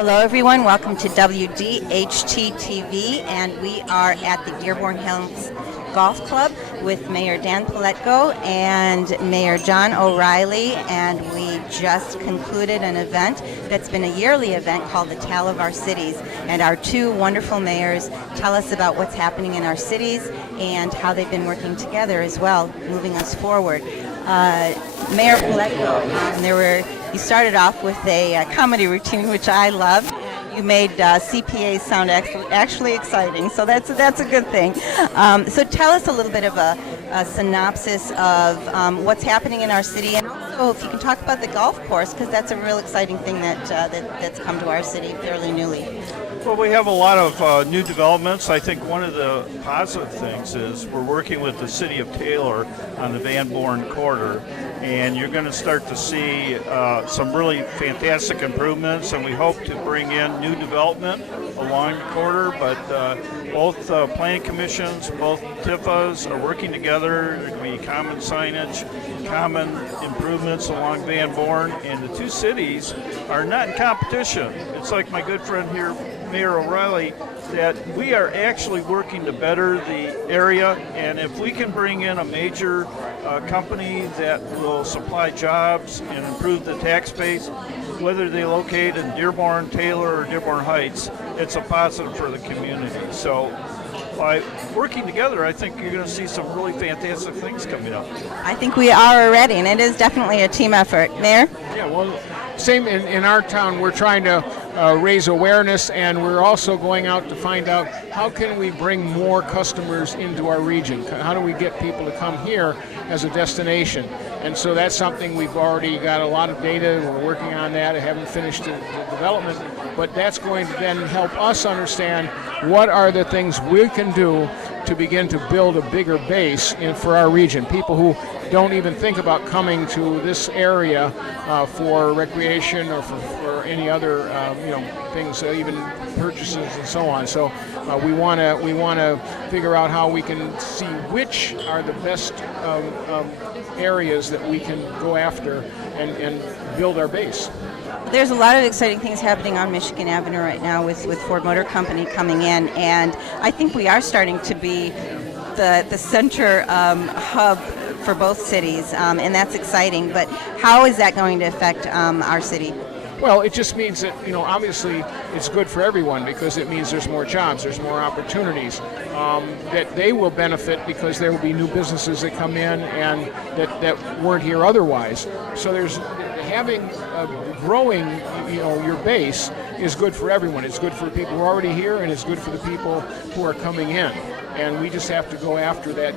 Hello everyone, welcome to WDHT Tv, and we are at the Dearborn Hills Golf Club with Mayor Dan Paletko and Mayor John O'Reilly, and we just concluded an event that's been a yearly event called the Tale of Our Cities, and our two wonderful mayors tell us about what's happening in our cities and how they've been working together as well, moving us forward. Mayor Paletko, you started off with a comedy routine, which I love. You made CPAs sound actually exciting, so that's a good thing. So tell us a little bit of a synopsis of what's happening in our city, and also if you can talk about the golf course, because that's a real exciting thing that's come to our city fairly newly. Well, we have a lot of new developments. I think one of the positive things is we're working with the city of Taylor on the Van Born corridor, and you're going to start to see some really fantastic improvements, and we hope to bring in new development along the corridor, but both planning commissions, both TIFAs are working together. There can be common signage, common improvements along Van Born, and the two cities are not in competition. It's like my good friend here, Mayor O'Reilly, that we are actually working to better the area, and if we can bring in a major company that will supply jobs and improve the tax base, whether they locate in Dearborn, Taylor, or Dearborn Heights, it's a positive for the community. So by working together, I think you're going to see some really fantastic things coming up. I think we are already, and it is definitely a team effort. Mayor? Yeah, well, same in our town. We're trying to raise awareness, and we're also going out to find out how can we bring more customers into our region. How do we get people to come here as a destination? And so that's something we've already got a lot of data, and we're working on that. I haven't finished the development, but that's going to then help us understand what are the things we can do to begin to build a bigger base for our region. People who don't even think about coming to this area for recreation or for any other things, even purchases and so on. So we want to figure out how we can see which are the best areas that we can go after and build our base. There's a lot of exciting things happening on Michigan Avenue right now with Ford Motor Company coming in, and I think we are starting to be the center hub for both cities, and that's exciting. But how is that going to affect our city? Well, it just means that, obviously it's good for everyone because it means there's more jobs, there's more opportunities, that they will benefit because there will be new businesses that come in and that weren't here otherwise. So there's having growing, your base is good for everyone. It's good for the people who are already here, and it's good for the people who are coming in. And we just have to go after that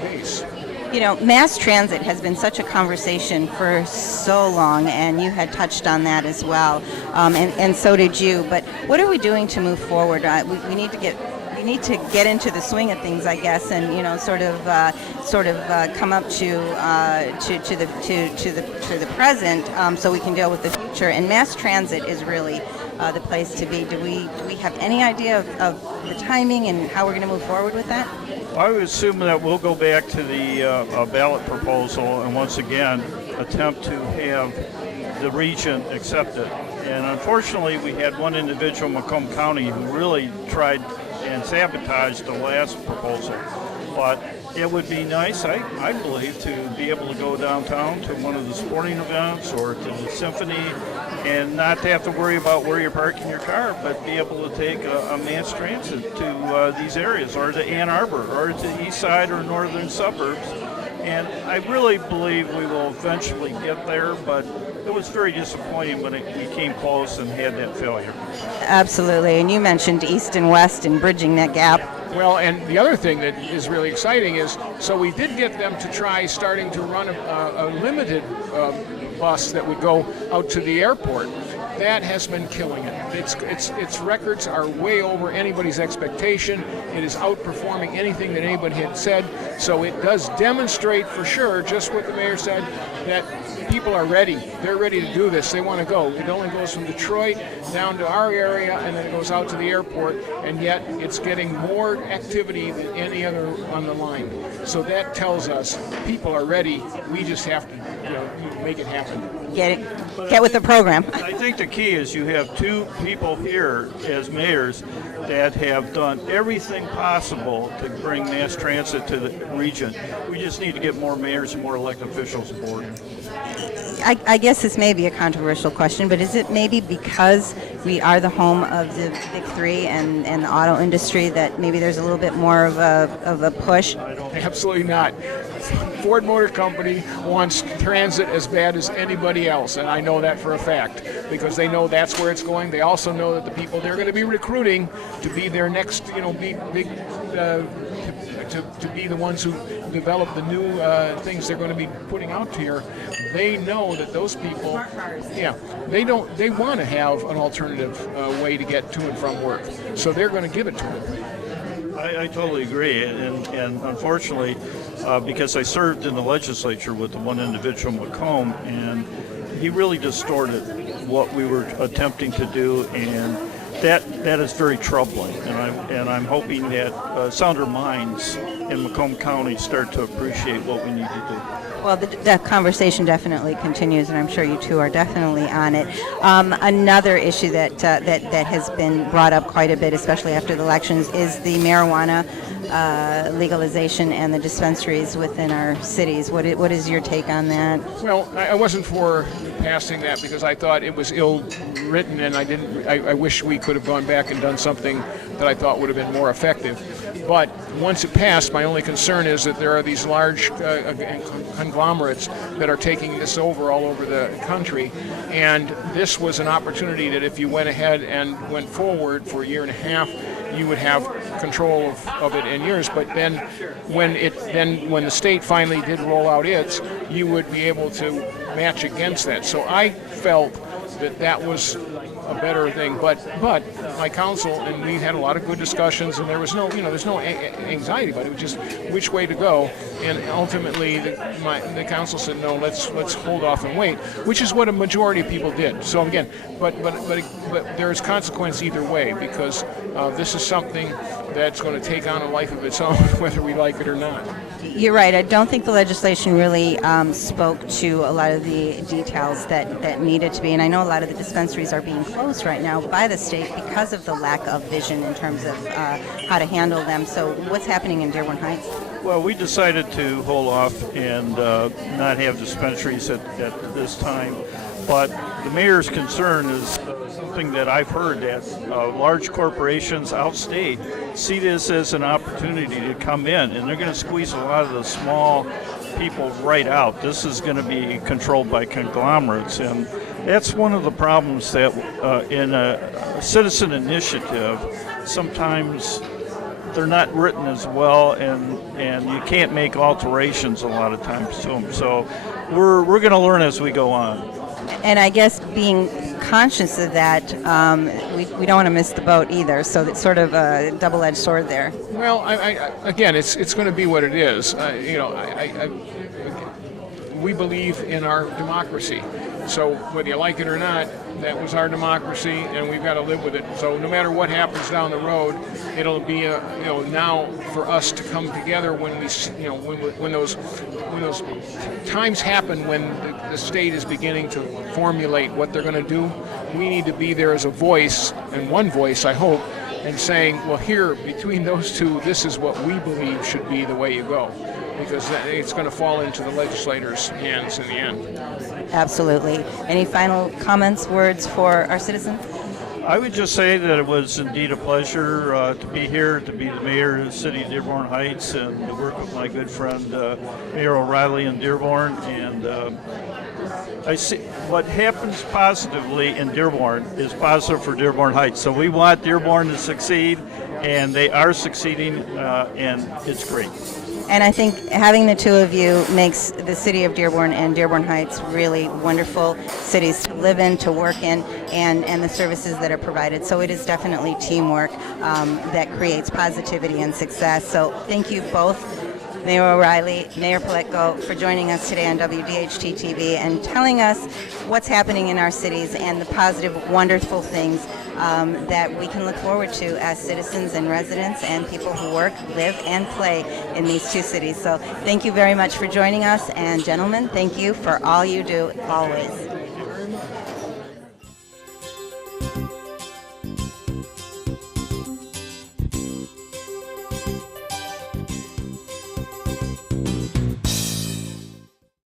base. Mass transit has been such a conversation for so long, and you had touched on that as well, and so did you. But what are we doing to move forward? We need to get into the swing of things, I guess, and sort of come up to the present, so we can deal with the future. And mass transit is really the place to be. Do we have any idea of the timing and how we're going to move forward with that? I would assume that we'll go back to the ballot proposal and once again attempt to have the region accept it. And unfortunately, we had one individual in Macomb County who really tried and sabotaged the last proposal. But it would be nice, I believe, to be able to go downtown to one of the sporting events or to the symphony and not to have to worry about where you're parking your car, but be able to take a mass transit to these areas, or to Ann Arbor, or to the east side or northern suburbs. And I really believe we will eventually get there, but it was very disappointing when we came close and had that failure. Absolutely, and you mentioned east and west and bridging that gap. Well, and the other thing that is really exciting is, so we did get them to try starting to run a limited bus that would go out to the airport. That has been killing it. Its records are way over anybody's expectation. It is outperforming anything that anybody had said. So it does demonstrate for sure just what the mayor said, that people are ready. They're ready to do this. They want to go. It only goes from Detroit down to our area, and then it goes out to the airport, and yet it's getting more activity than any other on the line. So that tells us people are ready. We just have to make it happen. Get with the program. I think the key is you have two people here as mayors that have done everything possible to bring mass transit to the region. We just need to get more mayors and more elected officials aboard. I guess this may be a controversial question, but is it maybe because we are the home of the big three and the auto industry that maybe there's a little bit more of a push? Absolutely not. Ford Motor Company wants transit as bad as anybody else, and I know that for a fact because they know that's where it's going. They also know that the people they're going to be recruiting to be their next, big to be the ones who develop the new things they're going to be putting out here. They know that those people, they want to have an alternative way to get to and from work, so they're going to give it to them. I totally agree, and unfortunately, because I served in the legislature with the one individual, Macomb, and he really distorted what we were attempting to do, and that is very troubling. And I'm hoping that sounder minds in Macomb County start to appreciate what we need to do. Well, the conversation definitely continues, and I'm sure you two are definitely on it. Another issue that has been brought up quite a bit, especially after the elections, is the marijuana legalization and the dispensaries within our cities. What is your take on that? Well, I wasn't for passing that because I thought it was ill written, and I wish we could have gone back and done something that I thought would have been more effective. But once it passed, my only concern is that there are these large conglomerates that are taking this over all over the country, and this was an opportunity that if you went ahead and went forward for a year and a half, you would have control of it in yours. But then when the state finally did roll out its, you would be able to match against that. So I felt that was a better thing, but my council, and we had a lot of good discussions, and there was there's no anxiety about it. It was just which way to go, and ultimately the council said no, let's hold off and wait, which is what a majority of people did. So again, but there is consequence either way, because this is something that's going to take on a life of its own, whether we like it or not. You're right. I don't think the legislation really spoke to a lot of the details that needed to be. And I know a lot of the dispensaries are being closed right now by the state because of the lack of vision in terms of how to handle them. So what's happening in Dearborn Heights? Well, we decided to hold off and not have dispensaries at this time. But the mayor's concern is something that I've heard, that large corporations outstate see this as an opportunity to come in, and they're going to squeeze a lot of the small people right out. This is going to be controlled by conglomerates, and that's one of the problems that in a citizen initiative, sometimes they're not written as well, and you can't make alterations a lot of times to them. So we're going to learn as we go on. And I guess being conscious of that, we don't want to miss the boat either. So it's sort of a double-edged sword there. Well, again, it's going to be what it is. We believe in our democracy. So whether you like it or not, that was our democracy, and we've got to live with it. So no matter what happens down the road, it'll be now for us to come together when we when those times happen, when the state is beginning to formulate what they're going to do. We need to be there as a voice, and one voice, I hope, and saying, well, here between those two, this is what we believe should be the way you go, because it's going to fall into the legislators' hands in the end. Absolutely. Any final comments, words for our citizens? I would just say that it was indeed a pleasure to be here, to be the mayor of the city of Dearborn Heights, and to work with my good friend Mayor O'Reilly in Dearborn. And I see what happens positively in Dearborn is positive for Dearborn Heights. So we want Dearborn to succeed, and they are succeeding, and it's great. And I think having the two of you makes the city of Dearborn and Dearborn Heights really wonderful cities to live in, to work in, and the services that are provided. So it is definitely teamwork that creates positivity and success. So thank you both, Mayor O'Reilly, Mayor Paletko, for joining us today on WDHT TV and telling us what's happening in our cities and the positive, wonderful things that we can look forward to as citizens and residents and people who work, live, and play in these two cities. So thank you very much for joining us, and gentlemen, thank you for all you do always.